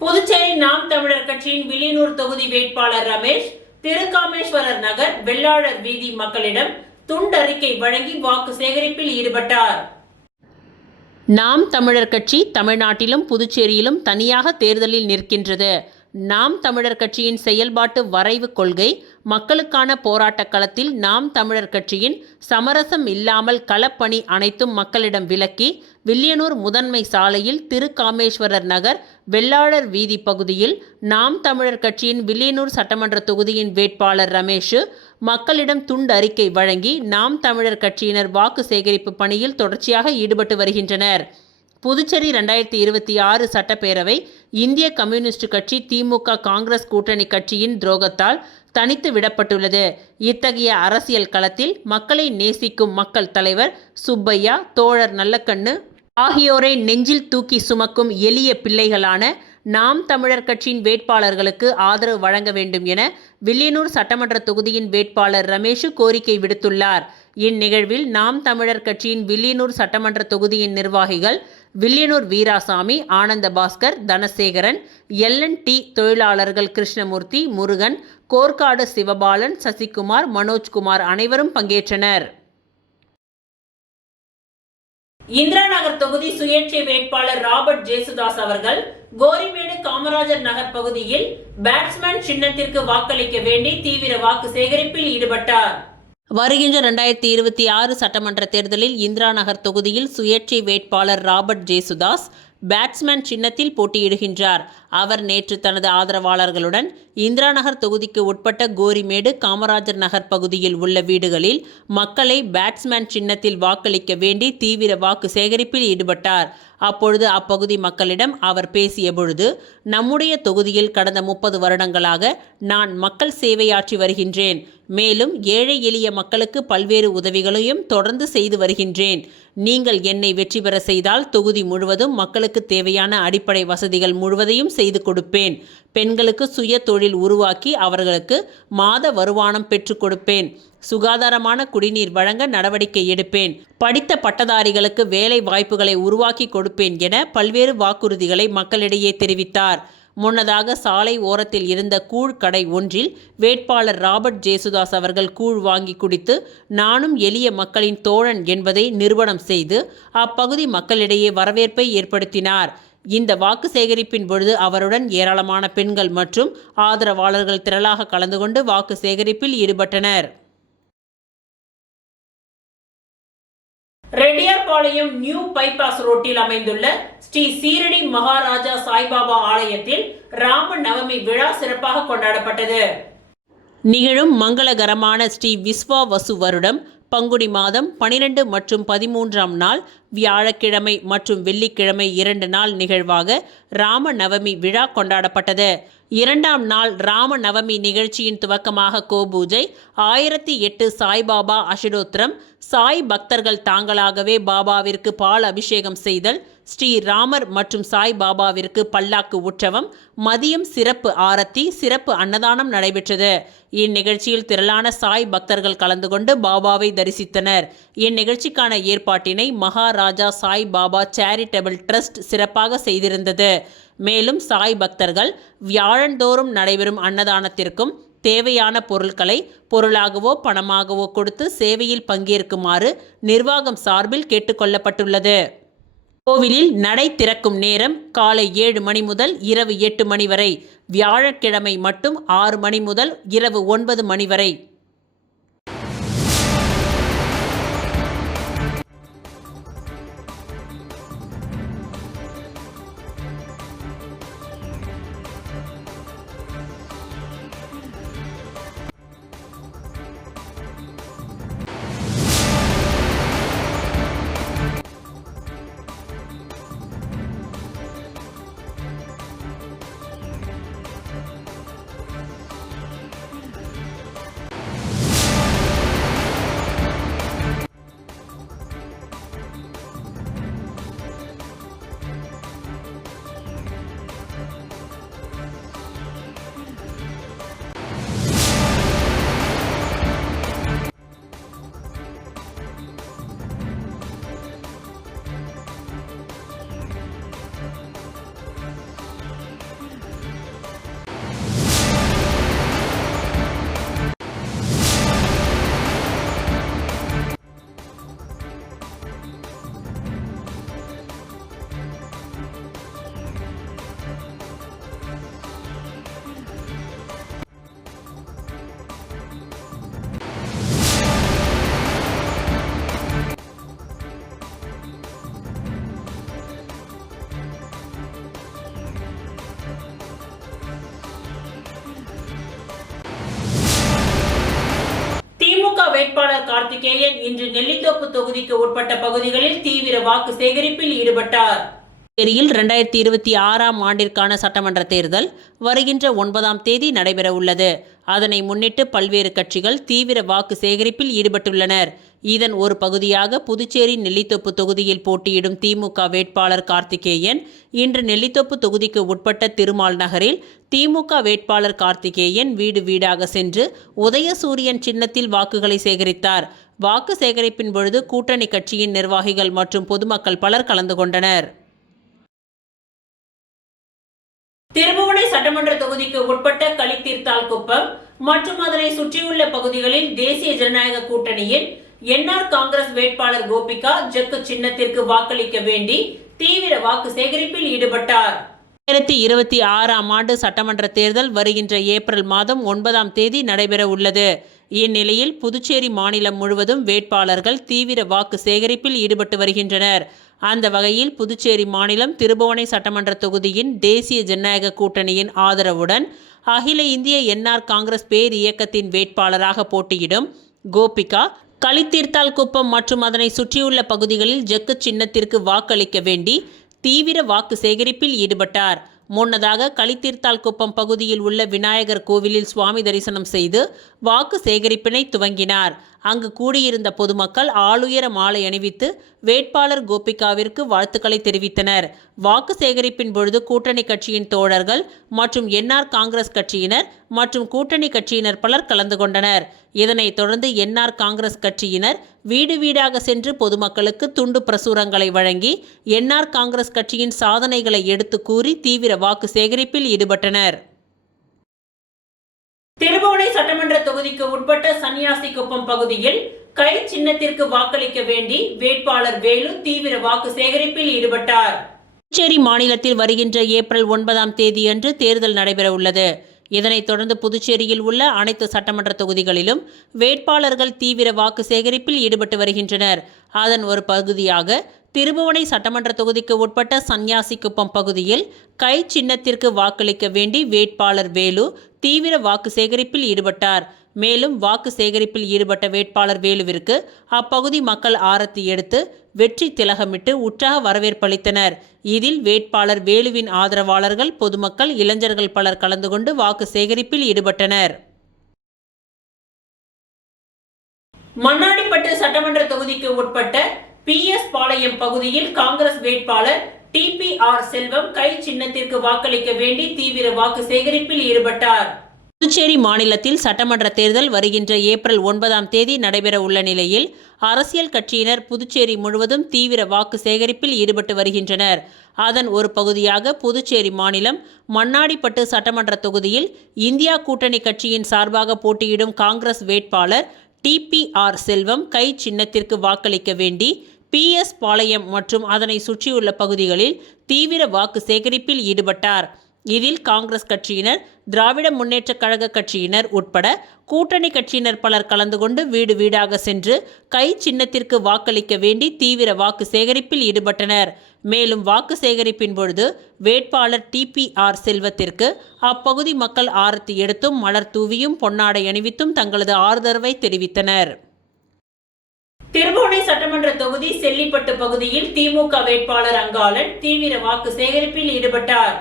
புதுச்சேரி நாம் தமிழர் கட்சியின் வில்லியனூர் தொகுதி வேட்பாளர் ரமேஷ் திருக்காமேஸ்வரர் நகர் வெள்ளாளர் வீதி மக்களிடம் துண்டறிக்கை வழங்கி வாக்கு சேகரிப்பில் ஈடுபட்டார். நாம் தமிழர் கட்சி தமிழ்நாட்டிலும் புதுச்சேரியிலும் தனியாக தேர்தலில் நிற்கின்றது. நாம் தமிழர் கட்சியின் செயல்பாட்டு வரைவு கொள்கை மக்களுக்கான போராட்ட களத்தில் நாம் தமிழர் கட்சியின் சமரசம் இல்லாமல் களப்பணி அனைத்தும் மக்களிடம் விளக்கி வில்லியனூர் முதன்மை சாலையில் திருக்காமேஸ்வரர் நகர் வெள்ளாளர் வீதி பகுதியில் நாம் தமிழர் கட்சியின் வில்லியனூர் சட்டமன்ற தொகுதியின் வேட்பாளர் ரமேஷ் மக்களிடம் துண்டு அறிக்கை வழங்கி நாம் தமிழர் கட்சியினர் வாக்கு சேகரிப்பு பணியில் தொடர்ச்சியாக ஈடுபட்டு வருகின்றனர். புதுச்சேரி 2026 சட்டப்பேரவை இந்திய கம்யூனிஸ்ட் கட்சி திமுக காங்கிரஸ் கூட்டணி கட்சியின் துரோகத்தால் தனித்து விடப்பட்டுள்ளது. இத்தகைய அரசியல் களத்தில் மக்களை நேசிக்கும் மக்கள் தலைவர் சுப்பையா, தோழர் நல்லக்கண்ணு ஆகியோரை நெஞ்சில் தூக்கி சுமக்கும் எளிய பிள்ளைகளான நாம் தமிழர் கட்சியின் வேட்பாளர்களுக்கு ஆதரவு வழங்க வேண்டும் என வில்லியனூர் சட்டமன்ற தொகுதியின் வேட்பாளர் ரமேஷ் கோரிக்கை விடுத்துள்ளார். இந்நிகழ்வில் நாம் தமிழர் கட்சியின் வில்லியனூர் சட்டமன்ற தொகுதியின் நிர்வாகிகள் வில்லியனூர் வீராசாமி, ஆனந்த பாஸ்கர், தனசேகரன், LNT தொழிலாளர்கள் கிருஷ்ணமூர்த்தி, முருகன், கோர்க்காடு சிவபாலன், சசிகுமார், மனோஜ்குமார் அனைவரும் பங்கேற்றனர். இந்திரா நகர் தொகுதி சுயேட்சை வேட்பாளர் ராபர்ட் ஜேசுதாஸ் அவர்கள் கோரிமேடு காமராஜர் நகர் பகுதியில் பேட்ஸ்மேன் சின்னத்திற்கு வாக்களிக்க வேண்டி தீவிர வாக்கு சேகரிப்பில் ஈடுபட்டார். வருகின்ற 2026 சட்டமன்ற தேர்தலில் இந்திரா நகர் தொகுதியில் சுயேட்சை வேட்பாளர் ராபர்ட் ஜேசுதாஸ் பேட்ஸ்மேன் சின்னத்தில் போட்டியிடுகின்றார். அவர் நேற்று தனது ஆதரவாளர்களுடன் இந்திரா நகர் தொகுதிக்கு உட்பட்ட கோரிமேடு காமராஜர் நகர் பகுதியில் உள்ள வீடுகளில் மக்களை பேட்ஸ்மேன் சின்னத்தில் வாக்களிக்க வேண்டி தீவிர வாக்கு சேகரிப்பில் ஈடுபட்டார். அப்பொழுது அப்பகுதி மக்களிடம் அவர் பேசிய பொழுது, நம்முடைய தொகுதியில் கடந்த 30 வருடங்களாக நான் மக்கள் சேவையாற்றி வருகின்றேன். மேலும் ஏழை எளிய மக்களுக்கு பல்வேறு உதவிகளையும் தொடர்ந்து செய்து வருகின்றேன். நீங்கள் என்னை வெற்றி பெற செய்தால் தொகுதி முழுவதும் மக்களுக்கு தேவையான அடிப்படை வசதிகள் முழுவதையும் செய்து கொடுப்பேன். பெண்களுக்கு சுய தொழில் உருவாக்கி அவர்களுக்கு மாத வருமானம் பெற்றுக் கொடுப்பேன். சுகாதாரமான குடிநீர் வழங்க நடவடிக்கை எடுப்பேன். படித்த பட்டதாரிகளுக்கு வேலை வாய்ப்புகளை உருவாக்கி கொடுப்பேன் என பல்வேறு வாக்குறுதிகளை மக்களிடையே தெரிவித்தார். முன்னதாக சாலை ஓரத்தில் இருந்த கூழ் கடை ஒன்றில் வேட்பாளர் ராபர்ட் ஜேசுதாஸ் அவர்கள் கூழ் வாங்கி குடித்து நானும் எளிய மக்களின் தோழன் என்பதை நிரூபணம் செய்து அப்பகுதி மக்களிடையே வரவேற்பை ஏற்படுத்தினார். இந்த வாக்கு சேகரிப்பின் பொழுது அவருடன் ஏராளமான பெண்கள் மற்றும் ஆதரவாளர்கள் திரளாக கலந்து கொண்டு வாக்கு சேகரிப்பில் ஈடுபட்டனர். ரெட்டியார்பாளையம் நியூ பைபாஸ் ரோட்டில் அமைந்துள்ள ஸ்ரீ சீரடி மகாராஜா சாய்பாபா ஆலயத்தில் ராம நவமி விழா சிறப்பாக கொண்டாடப்பட்டது. நிகழும் மங்களகரமான ஸ்ரீ விஸ்வாவசு வருடம் பங்குனி மாதம் 12 மற்றும் 13ஆம் நாள் வியாழக்கிழமை மற்றும் வெள்ளிக்கிழமை 2 நாள் நிகழ்வாக ராம நவமி விழா கொண்டாடப்பட்டது. 2ஆம் நாள் ராம நவமி நிகழ்ச்சியின் துவக்கமாக கோபூஜை, 1008 சாய்பாபா அஷடோத்திரம், சாய் பக்தர்கள் தாங்களாகவே பாபாவிற்கு பால் அபிஷேகம் செய்தல், ஸ்ரீ ராமர் மற்றும் சாய் பாபாவிற்கு பல்லாக்கு உற்சவம், மதியம் சிறப்பு ஆரத்தி, சிறப்பு அன்னதானம் நடைபெற்றது. இந்நிகழ்ச்சியில் திரளான சாய் பக்தர்கள் கலந்து கொண்டு பாபாவை தரிசித்தனர். இந்நிகழ்ச்சிக்கான ஏற்பாட்டினை மகாராஜா சாய் பாபா சேரிட்டபிள் ட்ரஸ்ட் சிறப்பாக செய்திருந்தது. மேலும் சாய் பக்தர்கள் வியாழந்தோறும் நடைபெறும் அன்னதானத்திற்கும் தேவையான பொருட்களை பொருளாகவோ பணமாகவோ கொடுத்து சேவையில் பங்கேற்குமாறு நிர்வாகம் சார்பில் கேட்டுக்கொள்ளப்பட்டுள்ளது. கோவிலில் நடை திறக்கும் நேரம் காலை 7 மணி முதல் இரவு 8 மணி வரை, வியாழக்கிழமை மட்டும் 6 மணி முதல் இரவு 9 மணி வரை. வேட்பாளர் கார்த்திகேயன் இன்று நெல்லித்தோப்பு தொகுதிக்கு உட்பட்ட பகுதிகளில் தீவிர வாக்கு சேகரிப்பில் ஈடுபட்டார். புதுச்சேரியில் 2026ஆம் ஆண்டிற்கான சட்டமன்ற தேர்தல் வருகின்ற 9ஆம் தேதி நடைபெற உள்ளது. அதனை முன்னிட்டு பல்வேறு கட்சிகள் தீவிர வாக்கு சேகரிப்பில் ஈடுபட்டுள்ளனர். இதன் ஒரு பகுதியாக புதுச்சேரி நெல்லித்தோப்பு தொகுதியில் போட்டியிடும் திமுக வேட்பாளர் கார்த்திகேயன் இன்று நெல்லித்தோப்பு தொகுதிக்கு உட்பட்ட திருமால் நகரில் திமுக வேட்பாளர் கார்த்திகேயன் வீடு வீடாக சென்று உதயசூரியன் சின்னத்தில் வாக்குகளை சேகரித்தார். வாக்கு சேகரிப்பின் பொழுது கூட்டணி கட்சியின் நிர்வாகிகள் மற்றும் பொதுமக்கள் பலர் கலந்து கொண்டனர். திருபுவனை சட்டமன்ற தொகுதிக்கு உட்பட்ட களித்தீர்த்தால்குப்பம் மற்றும் அதனை சுற்றியுள்ள பகுதிகளில் தேசிய ஜனநாயக கூட்டணியின் என்ஆர் காங்கிரஸ் வேட்பாளர் கோபிகா ஜக்கு சின்னத்திற்கு வாக்களிக்க வேண்டி தீவிர வாக்கு சேகரிப்பில் ஈடுபட்டார். 2026ஆம் ஆண்டு சட்டமன்ற தேர்தல் வருகின்ற ஏப்ரல் மாதம் 9ஆம் தேதி நடைபெற உள்ளது. இந்நிலையில் புதுச்சேரி மாநிலம் முழுவதும் வேட்பாளர்கள் தீவிர வாக்கு சேகரிப்பில் ஈடுபட்டு வருகின்றனர். அந்த வகையில் புதுச்சேரி மாநிலம் திருபுவனை சட்டமன்ற தொகுதியின் தேசிய ஜனநாயக கூட்டணியின் ஆதரவுடன் அகில இந்திய என்ஆர் காங்கிரஸ் பேர் இயக்கத்தின் வேட்பாளராக போட்டியிடும் கோபிகா களித்தீர்த்தால்குப்பம் மற்றும் அதனை சுற்றியுள்ள பகுதிகளில் ஜக்கு சின்னத்திற்கு வாக்களிக்க வேண்டி தீவிர வாக்கு சேகரிப்பில் ஈடுபட்டார். முன்னதாக களித்தீர்த்தால்குப்பம் பகுதியில் உள்ள விநாயகர் கோவிலில் சுவாமி தரிசனம் செய்து வாக்கு சேகரிப்பினை துவங்கினார். அங்கு கூடியிருந்த பொதுமக்கள் ஆளுயர மாலை அணிவித்து வேட்பாளர் கோபிகாவிற்கு வாழ்த்துக்களை தெரிவித்தனர். வாக்கு சேகரிப்பின் பொழுது கூட்டணி கட்சியின் தோழர்கள் மற்றும் என்ஆர் காங்கிரஸ் கட்சியினர் மற்றும் கூட்டணி கட்சியினர் பலர் கலந்து கொண்டனர். இதனைத் தொடர்ந்து என்ஆர் காங்கிரஸ் கட்சியினர் வீடு வீடாக சென்று பொதுமக்களுக்கு துண்டு பிரசுரங்களை வழங்கி என்ஆர் காங்கிரஸ் கட்சியின் சாதனைகளை எடுத்து கூறி தீவிர வாக்கு சேகரிப்பில் ஈடுபட்டனர். திருபுவனை சட்டமன்ற தொகுதிக்கு உட்பட்ட சன்னியாசிக்குப்பம் பகுதியில் கை சின்னத்திற்கு வாக்களிக்க வேண்டி வேட்பாளர் வேலு தீவிர வாக்கு சேகரிப்பில் ஈடுபட்டார். புதுச்சேரி மாநிலத்தில் வருகின்ற ஏப்ரல் 9ஆம் தேதியன்று தேர்தல் நடைபெற உள்ளது. இதனைத் தொடர்ந்து புதுச்சேரியில் உள்ள அனைத்து சட்டமன்ற தொகுதிகளிலும் வேட்பாளர்கள் தீவிர வாக்கு சேகரிப்பில் ஈடுபட்டு வருகின்றனர். அதன் ஒரு பகுதியாக திருபுவனை சட்டமன்ற தொகுதிக்கு உட்பட்ட சன்னியாசிக்குப்பம் பகுதியில் கை சின்னத்திற்கு வாக்களிக்க வேண்டி வேட்பாளர் வேலு தீவிர வாக்கு சேகரிப்பில் ஈடுபட்டார். மேலும் வாக்கு சேகரிப்பில் ஈடுபட்ட வேட்பாளர் வேலுவிற்கு அப்பகுதி மக்கள் ஆரத்தி எடுத்து வெற்றி திலகமிட்டு உற்சாக வரவேற்பளித்தனர். இதில் வேட்பாளர் வேலுவின் ஆதரவாளர்கள், பொதுமக்கள், இளைஞர்கள் பலர் கலந்து கொண்டு வாக்கு சேகரிப்பில் ஈடுபட்டனர். மண்ணாடிப்பட்டு சட்டமன்ற தொகுதிக்கு உட்பட்ட PS பாளையம் பகுதியில் காங்கிரஸ் வேட்பாளர் TPR செல்வம் கை சின்னத்திற்கு வாக்களிக்க வேண்டி தீவிர வாக்கு சேகரிப்பில் ஈடுபட்டார். புதுச்சேரி மாநிலத்தில் சட்டமன்ற தேர்தல் வருகின்ற ஏப்ரல் 9ஆம் தேதி நடைபெற உள்ள நிலையில் அரசியல் கட்சியினர் புதுச்சேரி முழுவதும் தீவிர வாக்கு சேகரிப்பில் ஈடுபட்டு வருகின்றனர். அதன் ஒரு பகுதியாக புதுச்சேரி மாநிலம் மண்ணாடிப்பட்டு சட்டமன்ற தொகுதியில் இந்தியா கூட்டணி கட்சியின் சார்பாக போட்டியிடும் காங்கிரஸ் வேட்பாளர் TPR செல்வம் கை சின்னத்திற்கு வாக்களிக்க வேண்டி PS பாளையம் மற்றும் அதனை சுற்றியுள்ள பகுதிகளில் தீவிர வாக்கு சேகரிப்பில் ஈடுபட்டார். இதில் காங்கிரஸ் கட்சியினர், திராவிட முன்னேற்ற கழக கட்சியினர் உட்பட கூட்டணி கட்சியினர் பலர் கலந்து கொண்டு வீடு வீடாக சென்று கை சின்னத்திற்கு வாக்களிக்க வேண்டி தீவிர வாக்கு சேகரிப்பில் ஈடுபட்டனர். மேலும் வாக்கு சேகரிப்பின் பொழுது வேட்பாளர் TPR செல்வத்திற்கு அப்பகுதி மக்கள் ஆரத்தி எடுத்தும் மலர் தூவியும் பொன்னாடை அணிவித்தும் தங்களது ஆதரவை தெரிவித்தனர். திருபுவனை சட்டமன்ற தொகுதி செல்லிப்பட்டு பகுதியில் திமுக வேட்பாளர் அங்காளன் தீவிர வாக்கு சேகரிப்பில் ஈடுபட்டார்.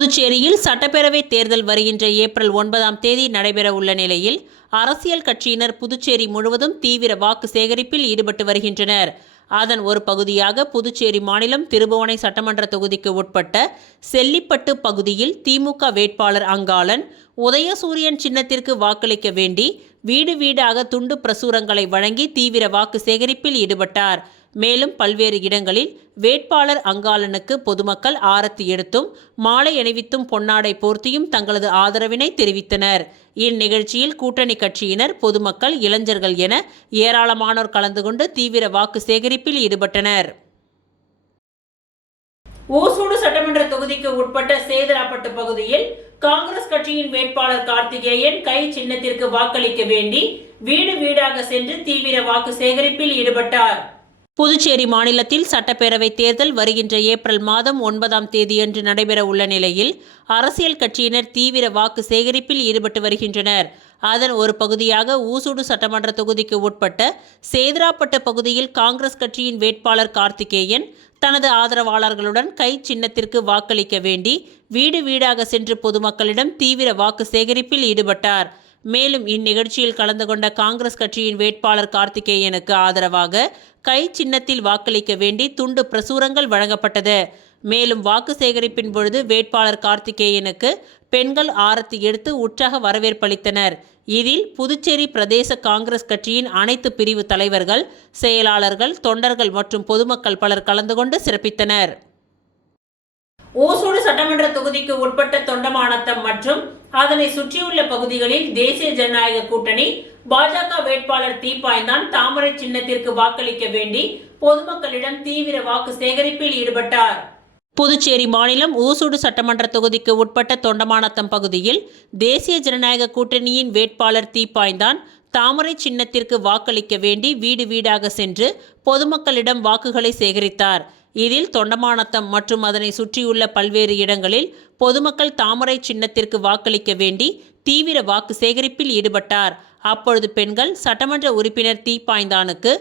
புதுச்சேரியில் சட்டப்பேரவை தேர்தல் வருகின்ற ஏப்ரல் 9ஆம் தேதி நடைபெற உள்ள நிலையில் அரசியல் கட்சியினர் புதுச்சேரி முழுவதும் தீவிர வாக்கு சேகரிப்பில் ஈடுபட்டு வருகின்றனர். அதன் ஒரு பகுதியாக புதுச்சேரி மாநிலம் திருபுவனை சட்டமன்ற தொகுதிக்கு உட்பட்ட செல்லிப்பட்டு பகுதியில் திமுக வேட்பாளர் அங்காளன் உதயசூரியன் சின்னத்திற்கு வாக்களிக்க வேண்டி வீடு வீடாக துண்டு பிரசுரங்களை வழங்கி தீவிர வாக்கு சேகரிப்பில் ஈடுபட்டார். மேலும் பல்வேறு இடங்களில் வேட்பாளர் அங்காளனுக்கு பொதுமக்கள் ஆரத்தி எடுத்தும் மாலை அணிவித்தும் பொன்னாடை போர்த்தியும் தங்களது ஆதரவினை தெரிவித்தனர். இந்நிகழ்ச்சியில் கூட்டணி கட்சியினர், பொதுமக்கள், இளைஞர்கள் என ஏராளமானோர் கலந்து கொண்டு தீவிர வாக்கு சேகரிப்பில் ஈடுபட்டனர். ஓசூடு சட்டமன்ற தொகுதிக்கு உட்பட்ட சேதராப்பட்டு பகுதியில் காங்கிரஸ் கட்சியின் வேட்பாளர் கார்த்திகேயன் கை சின்னத்திற்கு வாக்களிக்க வேண்டி வீடு வீடாக சென்று தீவிர வாக்கு சேகரிப்பில் ஈடுபட்டார். புதுச்சேரி மாநிலத்தில் சட்டப்பேரவை தேர்தல் வருகின்ற ஏப்ரல் மாதம் 9ஆம் தேதியன்று நடைபெற உள்ள நிலையில் அரசியல் கட்சியினர் தீவிர வாக்கு சேகரிப்பில் ஈடுபட்டு வருகின்றனர். அதன் ஒரு பகுதியாக ஊசூடு சட்டமன்ற தொகுதிக்கு உட்பட்ட சேதராப்பட்டு பகுதியில் காங்கிரஸ் கட்சியின் வேட்பாளர் கார்த்திகேயன் தனது ஆதரவாளர்களுடன் கை சின்னத்திற்கு வாக்களிக்க வேண்டி வீடு வீடாக சென்று பொதுமக்களிடம் தீவிர வாக்கு சேகரிப்பில் ஈடுபட்டார். மேலும் இந்நிகழ்ச்சியில் கலந்து கொண்ட காங்கிரஸ் கட்சியின் வேட்பாளர் கார்த்திகேயனுக்கு ஆதரவாக கை சின்னத்தில் வாக்களிக்க வேண்டி துண்டு பிரசுரங்கள் வழங்கப்பட்டது. மேலும் வாக்கு சேகரிப்பின் பொழுது வேட்பாளர் கார்த்திகேயனுக்கு பெண்கள் ஆரத்தி எடுத்து உற்சாக வரவேற்பளித்தனர். இதில் புதுச்சேரி பிரதேச காங்கிரஸ் கட்சியின் அனைத்து பிரிவு தலைவர்கள், செயலாளர்கள், தொண்டர்கள் மற்றும் பொதுமக்கள் பலர் கலந்து கொண்டு சிறப்பித்தனர். ஓசூடு சட்டமன்ற தொகுதிக்கு உட்பட்ட தொண்டமானத்தம் மற்றும் அதனை சுற்றியுள்ள பகுதிகளில் தேசிய ஜனநாயக கூட்டணி பாஜக வேட்பாளர் தீப்பாய்ந்தான் தாமரை சின்னத்திற்கு வாக்களிக்க வேண்டி பொதுமக்களிடம் தீவிர வாக்கு சேகரிப்பில் ஈடுபட்டார். புதுச்சேரி மாநிலம் ஓசூடு சட்டமன்ற தொகுதிக்கு உட்பட்ட தொண்டமானத்தம் பகுதியில் தேசிய ஜனநாயக கூட்டணியின் வேட்பாளர் தீப்பாய்ந்தான் தாமரை சின்னத்திற்கு வாக்களிக்க வேண்டி வீடு வீடாக சென்று பொதுமக்களிடம் வாக்குகளை சேகரித்தார். இதில் தொண்டமானத்தம் மற்றும் அதனை சுற்றியுள்ள பல்வேறு இடங்களில் பொதுமக்கள் தாமரை சின்னத்திற்கு வாக்களிக்க வேண்டி தீவிர வாக்கு சேகரிப்பில் ஈடுபட்டார். அப்பொழுது பெண்கள் சட்டமன்ற உறுப்பினர் தீப்பாய்ந்தானுக்கு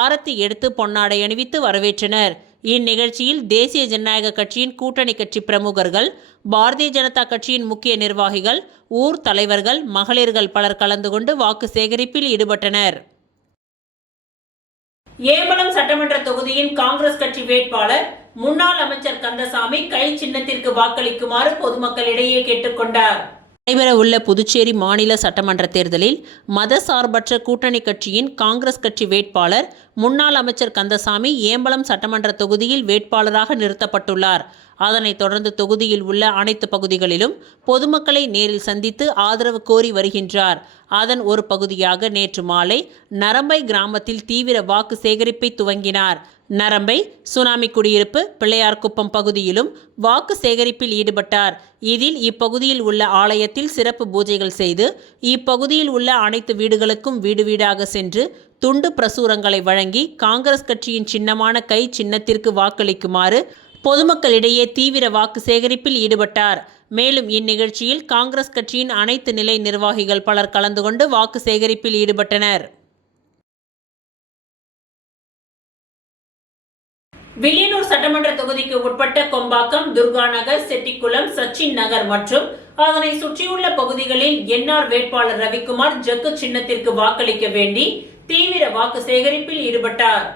ஆரத்தி எடுத்து பொன்னாடை அணிவித்து வரவேற்றனர். இந்நிகழ்ச்சியில் தேசிய ஜனநாயக கட்சியின் கூட்டணி கட்சி பிரமுகர்கள், பாரதிய ஜனதா கட்சியின் முக்கிய நிர்வாகிகள், ஊர் தலைவர்கள், மகளிர்கள் பலர் கலந்து கொண்டு வாக்கு சேகரிப்பில் ஈடுபட்டனர். ஏம்பலம் சட்டமன்ற தொகுதியின் காங்கிரஸ் கட்சி வேட்பாளர் முன்னாள் அமைச்சர் கந்தசாமி கை சின்னத்திற்கு வாக்களிக்குமாறு பொதுமக்களிடையே கேட்டுக்கொண்டார். நடைபெறவுள்ள புதுச்சேரி மாநில சட்டமன்ற தேர்தலில் மதசார்பற்ற கூட்டணி கட்சியின் காங்கிரஸ் கட்சி வேட்பாளர் முன்னாள் அமைச்சர் கந்தசாமி ஏம்பலம் சட்டமன்ற தொகுதியில் வேட்பாளராக நிறுத்தப்பட்டுள்ளார். அதனைத் தொடர்ந்து தொகுதியில் உள்ள அனைத்து பகுதிகளிலும் பொதுமக்களை நேரில் சந்தித்து ஆதரவு கோரி வருகின்றார். அதன் ஒரு பகுதியாக நேற்று மாலை நரம்பை கிராமத்தில் தீவிர வாக்கு சேகரிப்பை துவங்கினார். நரம்பை, சுனாமி குடியிருப்பு, பிள்ளையார்குப்பம் பகுதியிலும் வாக்கு சேகரிப்பில் ஈடுபட்டார். இதில் இப்பகுதியில் உள்ள ஆலயத்தில் சிறப்பு பூஜைகள் செய்து இப்பகுதியில் உள்ள அனைத்து வீடுகளுக்கும் வீடு வீடாக சென்று துண்டு பிரசுரங்களை வழங்கி காங்கிரஸ் கட்சியின் சின்னமான கை சின்னத்திற்கு வாக்களிக்குமாறு பொதுமக்களிடையே தீவிர வாக்கு சேகரிப்பில் ஈடுபட்டார். மேலும் இந்நிகழ்ச்சியில் காங்கிரஸ் கட்சியின் அனைத்து நிலை நிர்வாகிகள் பலர் கலந்து கொண்டு வாக்கு சேகரிப்பில் ஈடுபட்டனர். வில்லியனூர் சட்டமன்ற தொகுதிக்கு உட்பட்ட கொம்பாக்கம், துர்கா நகர், செட்டிக்குளம், சச்சின் நகர் மற்றும் அதனை சுற்றியுள்ள பகுதிகளில் என்ஆர் வேட்பாளர் ரவிக்குமார் ஜக்கு சின்னத்திற்கு வாக்களிக்க வேண்டி தீவிர வாக்கு சேகரிப்பில் ஈடுபட்டார்.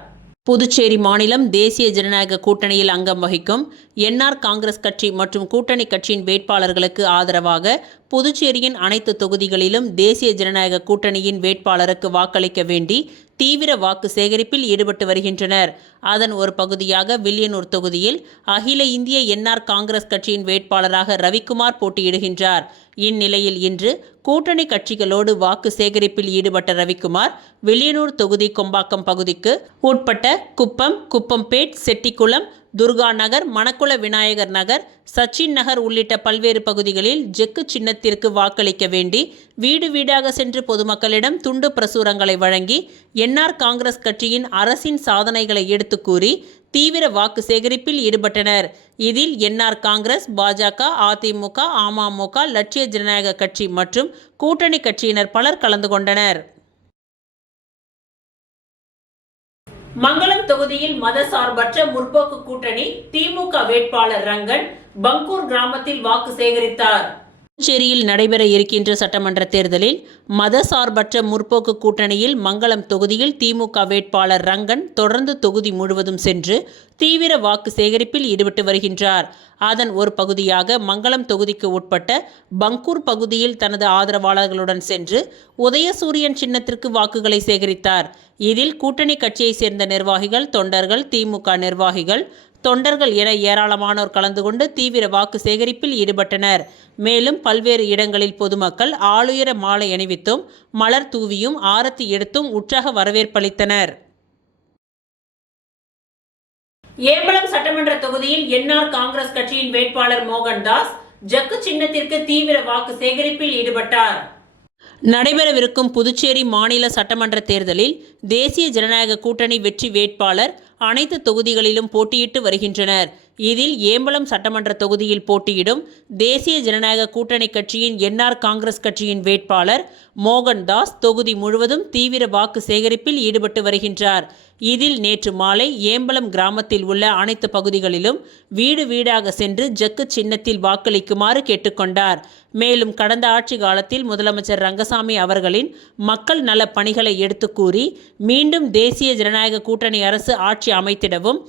புதுச்சேரி மாநிலம் தேசிய ஜனநாயக கூட்டணியில் அங்கம் வகிக்கும் என்ஆர் காங்கிரஸ் கட்சி மற்றும் கூட்டணி கட்சியின் வேட்பாளர்களுக்கு ஆதரவாக புதுச்சேரியின் அனைத்து தொகுதிகளிலும் தேசிய ஜனநாயக கூட்டணியின் வேட்பாளருக்கு வாக்களிக்க வேண்டி தீவிர வாக்கு சேகரிப்பில் ஈடுபட்டு வருகின்றனர். அதன் ஒரு பகுதியாக வில்லியனூர் தொகுதியில் அகில இந்திய என்ஆர் காங்கிரஸ் கட்சியின் வேட்பாளராக ரவிக்குமார் போட்டியிடுகின்றார். இந்நிலையில் இன்று கூட்டணி கட்சிகளோடு வாக்கு சேகரிப்பில் ஈடுபட்ட ரவிக்குமார் வில்லியனூர் தொகுதி கொம்பாக்கம் பகுதிக்கு உட்பட்ட குப்பம், குப்பம்பேட், செட்டிக்குளம், துர்கா நகர், மணக்குள விநாயகர் நகர், சச்சின் நகர் உள்ளிட்ட பல்வேறு பகுதிகளில் ஜெக்கு சின்னத்திற்கு வாக்களிக்க வேண்டி வீடு வீடாக சென்று பொதுமக்களிடம் துண்டு பிரசுரங்களை வழங்கி என்ஆர் காங்கிரஸ் கட்சியின் அரசின் சாதனைகளை எடுத்து கூறி தீவிர வாக்கு சேகரிப்பில் ஈடுபட்டனர். இதில் என்ஆர் காங்கிரஸ், பாஜக, அதிமுக, அமமுக, லட்சிய ஜனநாயக கட்சி மற்றும் கூட்டணி கட்சியினர் பலர் கலந்து கொண்டனர். மங்களம் தொகுதியில் மதசார்பற்ற முற்போக்கு கூட்டணி திமுக வேட்பாளர் ரங்கன் பங்கூர் கிராமத்தில் வாக்கு சேகரித்தார். புதுச்சேரியில் நடைபெற இருக்கின்ற சட்டமன்ற தேர்தலில் மதசார்பற்ற முற்போக்கு கூட்டணியில் மங்களம் தொகுதியில் திமுக வேட்பாளர் ரங்கன் தொடர்ந்து தொகுதி முழுவதும் சென்று தீவிர வாக்கு சேகரிப்பில் ஈடுபட்டு வருகின்றார். அதன் ஒரு பகுதியாக மங்களம் தொகுதிக்கு உட்பட்ட பங்கூர் பகுதியில் தனது ஆதரவாளர்களுடன் சென்று உதயசூரியன் சின்னத்திற்கு வாக்குகளை சேகரித்தார். இதில் கூட்டணி கட்சியை சேர்ந்த நிர்வாகிகள், தொண்டர்கள், திமுக நிர்வாகிகள், தொண்டர்கள் என ஏராளமானோர் கலந்து கொண்டு தீவிர வாக்கு சேகரிப்பில் ஈடுபட்டனர். மேலும் பல்வேறு இடங்களில் பொதுமக்கள் ஆளுயர மாலை அணிவித்தும் மலர் தூவியும் ஆரத்தி எடுத்தும் உற்சாக வரவேற்பளித்தனர். ஏம்பலம் சட்டமன்ற தொகுதியில் என்ஆர் காங்கிரஸ் கட்சியின் வேட்பாளர் மோகன்தாஸ் ஜக்கு சின்னத்திற்கு தீவிர வாக்கு சேகரிப்பில் ஈடுபட்டார். நடைபெறவிருக்கும் புதுச்சேரி மாநில சட்டமன்ற தேர்தலில் தேசிய ஜனநாயக கூட்டணி வெற்றி வேட்பாளர் அனைத்து தொகுதிகளிலும் போட்டியிட்டு வருகின்றனர். இதில் ஏம்பலம் சட்டமன்ற தொகுதியில் போட்டியிடும் தேசிய ஜனநாயக கூட்டணி கட்சியின் என்ஆர் காங்கிரஸ் கட்சியின் வேட்பாளர் மோகன்தாஸ் தொகுதி முழுவதும் தீவிர வாக்கு சேகரிப்பில் ஈடுபட்டு வருகின்றார். இதில் நேற்று மாலை ஏம்பலம் கிராமத்தில் உள்ள அனைத்து பகுதிகளிலும் வீடு வீடாக சென்று ஜக்கு சின்னத்தில் வாக்களிக்குமாறு கேட்டுக்கொண்டார். மேலும் கடந்த ஆட்சி காலத்தில் முதலமைச்சர் ரங்கசாமி அவர்களின் மக்கள் நல பணிகளை எடுத்து கூறி மீண்டும் தேசிய ஜனநாயக கூட்டணி அரசு ஆட்சி அமைத்திடவும்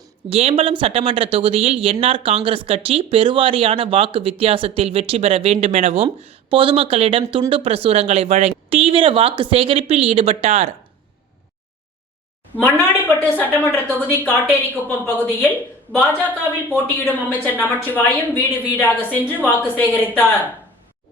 ஏம்பலம் சட்டமன்ற தொகுதியில் என்ஆர் காங்கிரஸ் கட்சி பெருவாரியான வாக்கு வித்தியாசத்தில் வெற்றி பெற வேண்டுமெனவும் பொதுமக்களிடம் துண்டு பிரசுரங்களை வழங்கி தீவிர வாக்கு சேகரிப்பில் ஈடுபட்டார். மண்ணாடிப்பட்டு சட்டமன்ற தொகுதி காட்டேரிக்குப்பம் பகுதியில் பாஜகவில் போட்டியிடும் அமைச்சர் நமச்சிவாயம் வீடு வீடாக சென்று வாக்கு சேகரித்தார்.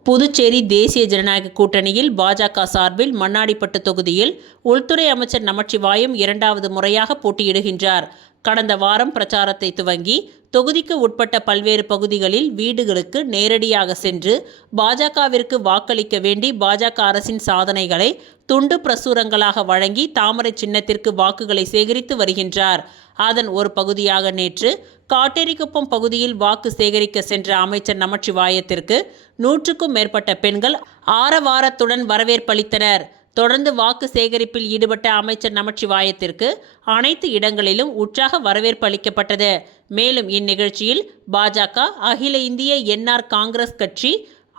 புதுச்சேரி தேசிய ஜனநாயக கூட்டணியில் பாஜக சார்பில் மண்ணாடிப்பட்டு தொகுதியில் உள்துறை அமைச்சர் நமச்சிவாயம் இரண்டாவது முறையாக போட்டியிடுகின்றார். கடந்த வாரம் பிரச்சாரத்தை துவங்கி தொகுதிக்கு உட்பட்ட பல்வேறு பகுதிகளில் வீடுகளுக்கு நேரடியாக சென்று பாஜகவிற்கு வாக்களிக்க வேண்டி பாஜக அரசின் சாதனைகளை துண்டு பிரசுரங்களாக வழங்கி தாமரை சின்னத்திற்கு வாக்குகளை சேகரித்து வருகின்றார். அதன் ஒரு பகுதியாக நேற்று காட்டேரிக்குப்பம் பகுதியில் வாக்கு சேகரிக்க சென்ற அமைச்சர் நமச்சிவாயத்திற்கு 100க்கும் மேற்பட்ட பெண்கள் ஆரவாரத்துடன் வரவேற்பளித்தனர். தொடர்ந்து வாக்கு சேகரிப்பில் ஈடுபட்ட அமைச்சர் நமச்சிவாயத்திற்கு அனைத்து இடங்களிலும் உற்சாக வரவேற்பு அளிக்கப்பட்டது. மேலும் இந்நிகழ்ச்சியில் பாஜக, அகில இந்திய என்ஆர் காங்கிரஸ் கட்சி,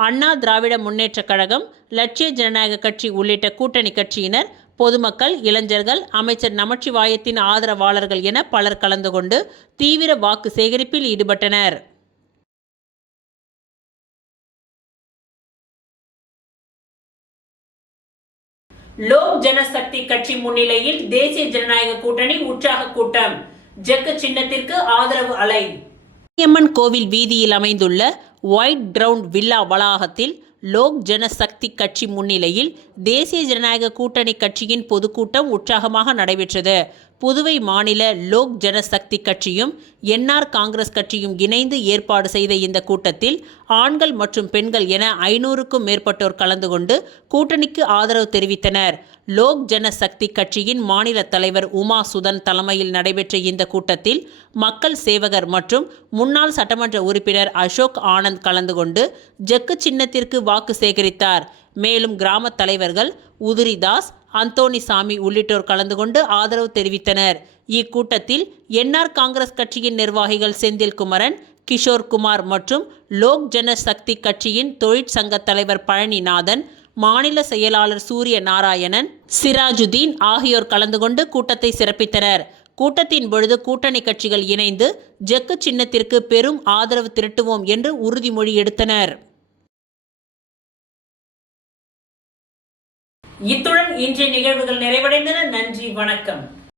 அண்ணா திராவிட முன்னேற்றக் கழகம், லட்சிய ஜனநாயக கட்சி உள்ளிட்ட கூட்டணி கட்சியினர் பொதுமக்கள், இளைஞர்கள், அமைச்சர் நமச்சிவாயத்தின் ஆதரவாளர்கள் என பலர் கலந்து கொண்டு தீவிர வாக்கு சேகரிப்பில் ஈடுபட்டனர். லோக் ஜனசக்தி கட்சி முன்னிலையில் தேசிய ஜனநாயக கூட்டணி உற்சாக கூட்டம். ஜக்கு சின்னத்திற்கு ஆதரவு அலை. மாரியம்மன் கோவில் வீதியில் அமைந்துள்ள ஒயிட் கிரவுண்ட் வில்லா வளாகத்தில் லோக் ஜனசக்தி கட்சி முன்னிலையில் தேசிய ஜனநாயக கூட்டணி கட்சியின் பொதுக்கூட்டம் உற்சாகமாக நடைபெற்றது. புதுவை மாநில லோக் ஜனசக்தி கட்சியும் என்ஆர் காங்கிரஸ் கட்சியும் இணைந்து ஏற்பாடு செய்த இந்த கூட்டத்தில் ஆண்கள் மற்றும் பெண்கள் என 500க்கும் மேற்பட்டோர் கலந்து கொண்டு கூட்டணிக்கு ஆதரவு தெரிவித்தனர். லோக் ஜனசக்தி கட்சியின் மாநில தலைவர் உமா சுதன் தலைமையில் நடைபெற்ற இந்த கூட்டத்தில் மக்கள் சேவகர் மற்றும் முன்னாள் சட்டமன்ற உறுப்பினர் அசோக் ஆனந்த் கலந்து கொண்டு ஜக்கு சின்னத்திற்கு வாக்கு சேகரித்தார். மேலும் கிராம தலைவர்கள் உதிரிதாஸ், அந்தோணிசாமி உள்ளிட்டோர் கலந்து கொண்டு ஆதரவு தெரிவித்தனர். இக்கூட்டத்தில் என்ஆர் காங்கிரஸ் கட்சியின் நிர்வாகிகள் செந்தில்குமரன், கிஷோர்குமார் மற்றும் லோக் ஜனசக்தி கட்சியின் தொழிற்சங்க தலைவர் பழனிநாதன், மாநில செயலாளர் சூரிய நாராயணன், சிராஜுதீன் ஆகியோர் கலந்து கொண்டு கூட்டத்தை சிறப்பித்தனர். கூட்டத்தின் பொழுது கூட்டணி கட்சிகள் இணைந்து ஜக்கு சின்னத்திற்கு பெரும் ஆதரவு திரட்டுவோம் என்று உறுதிமொழி எடுத்தனர். இத்துடன் இன்றைய நிகழ்வுகள் நிறைவடைந்தன. நன்றி, வணக்கம்.